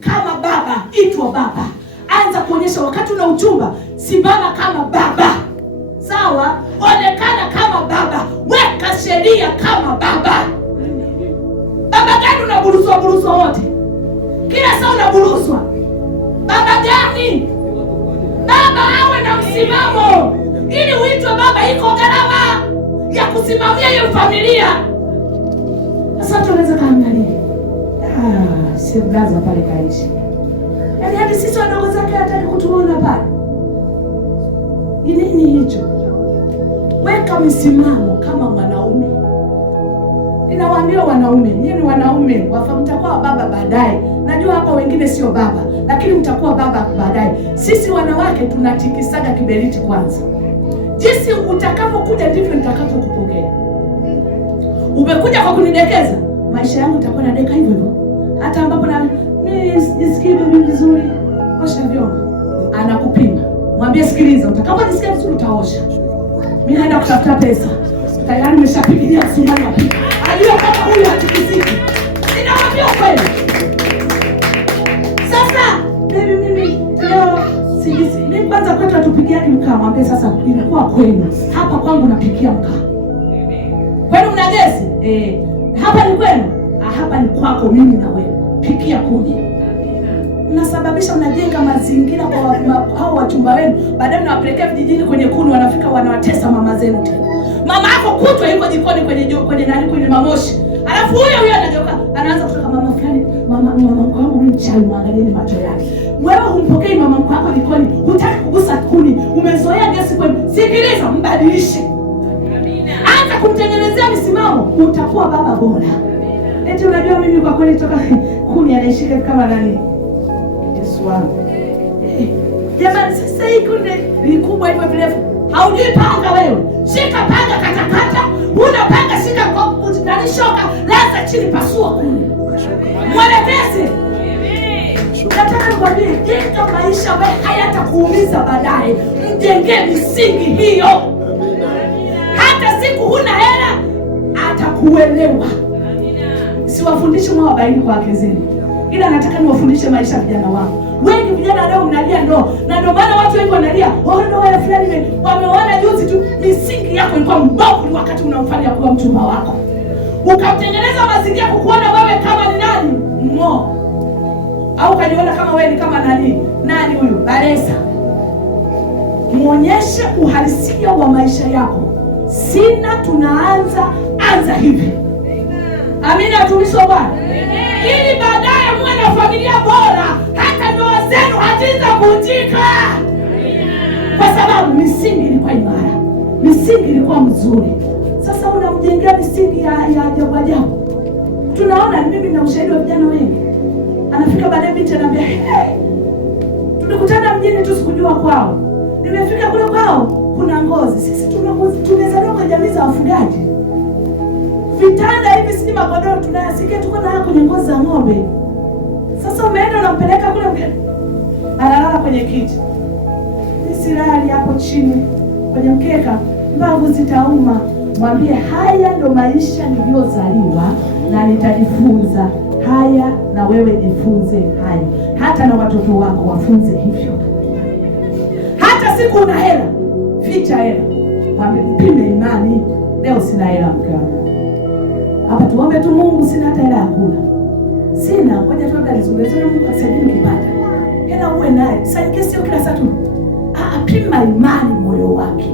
kama baba, itwa baba. Anza kuonyesha wakati una uchumba, simama kama baba. Sawa? Onekana kama baba. Weka sheria kama baba. Baba gani unaburuzwa wote? Kila saa unaburuzwa. Baba gani? Baba awe na msimamo. Ili uitwe baba, iko gharama ya kusimamia hiyo familia. Sasa tunaweza kaangalia. Si blaza pale kaishi. Yaani hadi sisi wadogo zake hataki kutuona pale. Ni nini hicho? Weka msimamo kama mwanaume. Ninawaambia wanaume, nyinyi ni wanaume, mtakuwa baba baadaye. Najua hapa wengine sio baba, lakini mtakuwa baba baadaye. Sisi wanawake tunatikisaga kiberiti kwanza. Jinsi utakavyokuja ndivyo nitakavyokupokea. Umekuja kwa kunidekeza, maisha yangu itakuwa na deka hivyo hivyo. Hata ambapo na mimi nisikii bibi vizuri, osha vyombo. Anakupima. Mwambie sikiliza, utakapojisikia vizuri utaosha. Mimi naenda kutafuta pesa. Tayari nimeshapigia simu hapa. Ajua kama huyu hatikisiki. Ninawaambia kweli. Sasa mimi leo sisi mimi kwanza kwetu tupigiani mkaa, mwambie sasa ilikuwa kwenu. Hapa kwangu napikia mkaa. Kwenu mna gesi? Hapa ni kwenu? Hapa ni kwako mimi na wewe. Pikia kuni. Mnasababisha mnajenga mazingira kwa hao wachumba wenu. Baadaye mnawapelekea vijijini kwenye kuni, wanafika wanawatesa mama zenu tena. Mama yako kutwa yuko jikoni kwenye mamoshi. Alafu huyo anageuka anaanza kutoka mama fulani, mama wangu ni mchawi, mwangalieni macho yake. Wewe humpokei mama wako jikoni, hutaki kugusa kuni, umezoea gesi kwenu. Sikiliza, mbadilishe. Anza kumtengenezea misimamo, utakuwa baba bora. Eti unajua mimi kwa kweli toka kuni anaishika kama nani? Yesu wangu. Jamani, sasa hii kuni ni kubwa hivyo virefu. Haujui panga wewe. Shika panga katakata. Huna panga shika kwa ndani shoka. Laza chini pasua kuni. Mwelekeze. Nataka nikwambie, jenga maisha wewe hayatakuumiza baadaye. Mjengee misingi hiyo. Hata siku huna hela atakuelewa. Siwafundishi mwabaini kwa wake zenu. Ila nataka niwafundishe maisha vijana wangu. Wengi vijana leo mnalia ndoa. Na ndio maana watu wengi wanalia, ndoa ya fulani wameoana juzi tu. Misingi yako ilikuwa mbovu wakati unamfanya kuwa mchumba wako. Ukamtengeneza mazingira kukuona wewe kama ni nani? Au kajiona kama wewe ni kama nani? Nani huyu? Baresa. Muonyeshe uhalisia wa maisha yako. Anza hivi. Amina, watumishi wa Bwana. Ili baadaye muwe na familia bora, hata ndoa zenu hazitavunjika. Kwa sababu misingi ilikuwa imara. Misingi ilikuwa mzuri. Sasa unamjengea misingi ya ajabu ajabu. Tunaona mimi na ushahidi wa vijana wengi. Anafika baadaye binti anambia, tulikutana mjini tu sikujua kwao. Nimefika kule kwao kuna ngozi. Sisi tumezaliwa kwa jamii za wafugaji. Vitanda hivi si magodoro tunayasikia tuko na kwenye ngozi za ng'ombe. Sasa umeenda unampeleka kule analala kwenye kiti. Silali hapo chini kwenye mkeka, mbavu zitauma. Mwambie haya ndo maisha niliyozaliwa na nitajifunza haya, na wewe jifunze haya. Hata na watoto wako wafunze hivyo. Hata siku una hela, ficha hela. Mwambie mpime imani. Leo sina hela mkao. Hapa tuombe tu Mungu, sina hata hela ya kula. Sina, ngoja tu ndalizungumzie Mungu akusaidie nikipata. Hela uwe naye. Sasa sio kila saa tu. Pima imani moyo wake.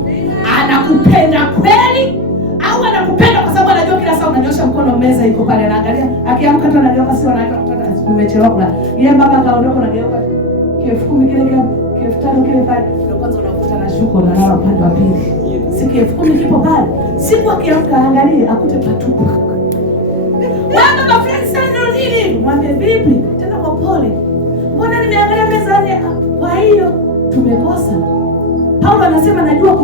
Anakupenda kweli au anakupenda kwa sababu anajua kila saa unanyosha mkono, meza iko pale anaangalia. Akiamka tu anajua si wanaweka mtoto umechelewa kula. Yeye baba kaondoka na geuka. K10,000 kile K5,000 kile pale. Ndio kwanza unakuta na shuko na nao upande wa pili. Si K10,000 kipo pale. Siku akiamka angalie akute patupu. Baba friends sana nini? Mwambie vipi? Tena kwa pole. Mbona nimeangalia mezani? Kwa hiyo tumekosa. Paulo anasema najua